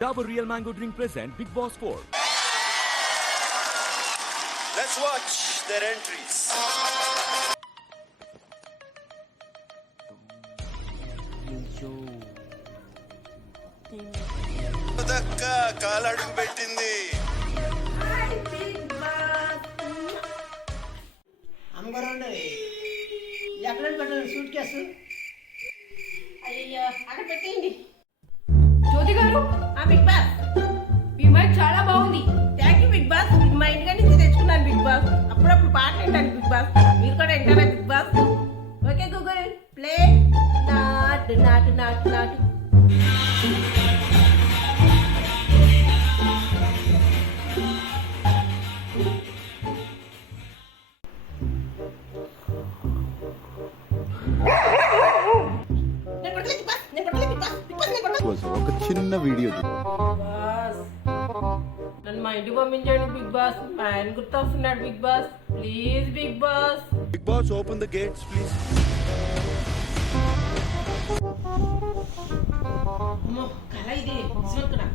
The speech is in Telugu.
Dabur Real Mango Drink present Big Boss 4. Let's watch their entries. దక్క కాలడుగు పెట్టింది. అమ్మగారు ఎక్కడ పెట్టండి సూట్ కేసు. అయ్యో అక్కడ పెట్టేయండి. జ్యోతి గారు, బిగ్ బాస్ మీ మైక్ చాలా బాగుంది. Thank you big boss. మా ఇంటి నుంచి తెచ్చుకున్నాను బిగ్ బాస్. అప్పుడప్పుడు పాటలు వింటాను బిగ్ బాస్. మీరు కూడా వింటారా big boss? Okay Google play. నాటు నాటు నాటు నాటు. ఒక చిన్న వీడియో బాస్ నన్ను మా ఇంటికి పంపించండి బిగ్ బాస్. మా ఆయన గుర్తొస్తున్నాడు Bigg Boss. Please Bigg Boss. Big Boss, open the gates, please. అమ్మో కళ ఇది నిజమనుకున్నా.